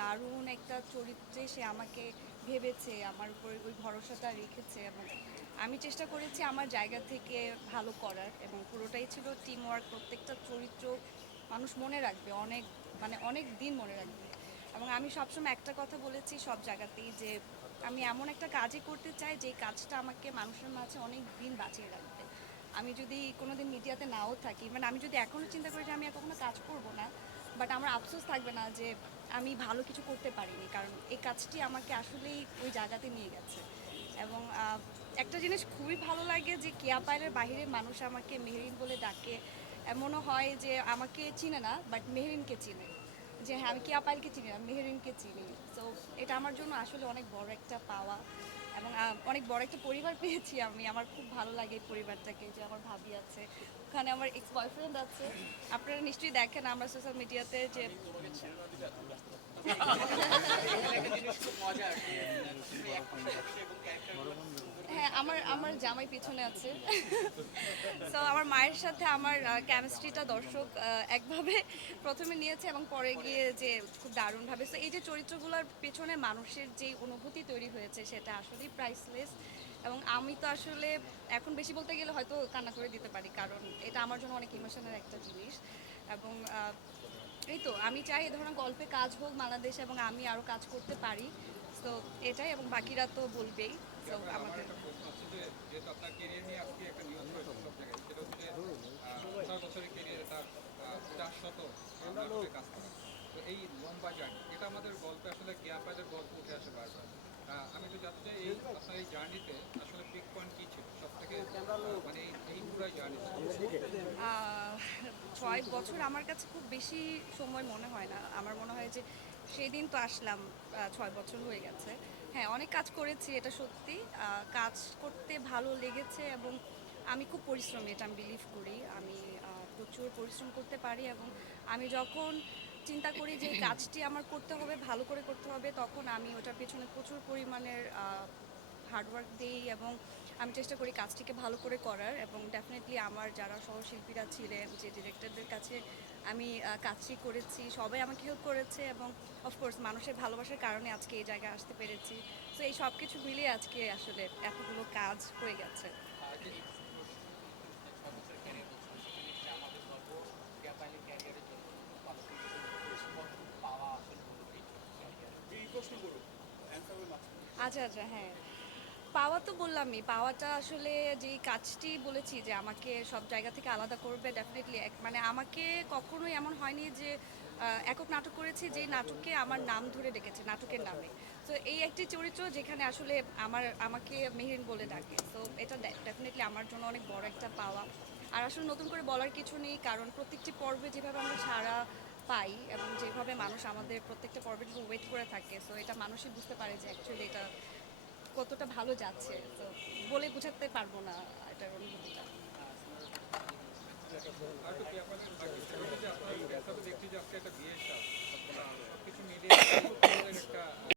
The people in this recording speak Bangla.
দারুণ একটা চরিত্রে সে আমাকে ভেবেছে, আমার উপর ওই ভরসাটা রেখেছে এবং আমি চেষ্টা করেছি আমার জায়গা থেকে ভালো করার এবং পুরোটাই ছিল টিম ওয়ার্ক। প্রত্যেকটা চরিত্র মানুষ মনে রাখবে অনেক, মানে অনেক দিন মনে রাখবে। এবং আমি সবসময় একটা কথা বলেছি সব জায়গাতেই যে আমি এমন একটা কাজই করতে চাই যে কাজটা আমাকে মানুষের মাঝে অনেক দিন বাঁচিয়ে রাখবে। আমি যদি কোনোদিন মিডিয়াতে নাও থাকি, মানে আমি যদি এখনও চিন্তা করি যে আমি আর কখনো কাজ করব না, বাট আমার আফসোস থাকবে না যে আমি ভালো কিছু করতে পারিনি, কারণ এই কাজটি আমাকে আসলেই ওই জায়গাতে নিয়ে গেছে। এবং একটা জিনিস খুবই ভালো লাগে যে কেয়া পায়েলের বাহিরে মানুষ আমাকে মেহরিন বলে ডাকে। এমনও হয় যে আমাকে চিনে না বাট মেহরিনকে চিনে, যে হ্যাঁ আমি কেয়া পায়েলকে চিনি না, মেহরিনকে চিনি। তো এটা আমার জন্য আসলে অনেক বড় একটা পাওয়া এবং অনেক বড় একটা পরিবার পেয়েছি আমি। আমার খুব ভালো লাগে এই পরিবারটাকে, যে আমার ভাবি আছে, ওখানে আমার এক্স বয়ফ্রেন্ড আছে। আপনারা নিশ্চয়ই দেখেন আমরা সোশ্যাল মিডিয়াতে যে হ্যাঁ আমার আমার জামাই পিছনে আছে। সো আমার মায়ের সাথে আমার কেমিস্ট্রিটা দর্শক একভাবে প্রথমে নিয়েছে এবং পরে গিয়ে যে খুব দারুণভাবে। সো এই যে চরিত্রগুলোর পেছনে মানুষের যে অনুভূতি তৈরি হয়েছে সেটা আসলেই প্রাইসলেস। এবং আমি তো আসলে এখন বেশি বলতে গেলে হয়তো কান্না করে দিতে পারি, কারণ এটা আমার জন্য অনেক ইমোশনাল একটা জিনিস। এবং এই তো আমি চাই এ ধরনের গল্পে কাজ হোক বাংলাদেশে এবং আমি আরও কাজ করতে পারি। তো এটাই, এবং বাকিরা তো বলবেই। তো আমার আমাকে একটা প্রশ্ন হচ্ছে যে যেহেতু আপনার কেরিয়ার নিয়ে আজকে একটা নিউজ হয়েছে সব জায়গায়, সেটা হচ্ছে 6 বছরের কেরিয়ারে তার 400 নাটকের কাজ করা। তো এই লম্বা জার্নি, এটা আমাদের গল্পে আসলে কেয়া পাইলের গল্প উঠে আসে বারবার। আমি তো জানতে চাই এই আপনার এই জার্নিতে আসলে পিক পয়েন্ট কী ছিল সব থেকে, মানে এই পুরাই জার্নিতে। 6 বছর আমার কাছে খুব বেশি সময় মনে হয় না। আমার মনে হয় যে সেদিন তো আসলাম, 6 বছর হয়ে গেছে। হ্যাঁ অনেক কাজ করেছি, এটা সত্যি। কাজ করতে ভালো লেগেছে এবং আমি খুব পরিশ্রমী, এটা আমি বিলিভ করি। আমি প্রচুর পরিশ্রম করতে পারি এবং আমি যখন চিন্তা করি যে এই কাজটি আমার করতে হবে, ভালো করে করতে হবে, তখন আমি ওটার পেছনে প্রচুর পরিমাণের হার্ডওয়ার্ক দিই এবং আমি চেষ্টা করি কাজটিকে ভালো করে করার। এবং ডেফিনেটলি আমার যারা সহশিল্পীরা ছিলেন, যে ডিরেক্টরদের কাছে আমি কাজটি করেছি, সবাই আমাকে হেল্প করেছে এবং অফকোর্স মানুষের ভালোবাসার কারণে আজকে এই জায়গায় আসতে পেরেছি। তো এই সব কিছু মিলিয়ে আজকে আসলে এতগুলো কাজ হয়ে গেছে। আচ্ছা আচ্ছা, হ্যাঁ পাওয়া তো বললামই, পাওয়াটা আসলে যেই কাজটি বলেছি যে আমাকে সব জায়গা থেকে আলাদা করবে, ডেফিনেটলি মানে আমাকে কখনোই এমন হয়নি যে একক নাটক করেছি যে নাটকে আমার নাম ধরে ডেকেছে নাটকের নামে। তো এই একটি চরিত্র যেখানে আসলে আমাকে মেহেরিন বলে ডাকে, তো এটা ডেফিনেটলি আমার জন্য অনেক বড় একটা পাওয়া। আর আসলে নতুন করে বলার কিছু নেই, কারণ প্রত্যেকটি পর্বে যেভাবে আমরা সাড়া পাই এবং যেভাবে মানুষ আমাদের প্রত্যেকটা পর্বের জন্য ওয়েট করে থাকে, সো এটা মানুষই বুঝতে পারে যে অ্যাকচুয়ালি এটা কতটা ভালো যাচ্ছে। তো বলে বোঝাতে পারবো না এটার অনুভূতিটা। আর একটু কেয়া পাইলের বাকি, সেটা হচ্ছে যে আপনার ব্যথাতে দেখছি যে আজকে একটা বিয়ের সাজ, সবকিছু মিলিয়ে একটা খুব সুন্দর একটা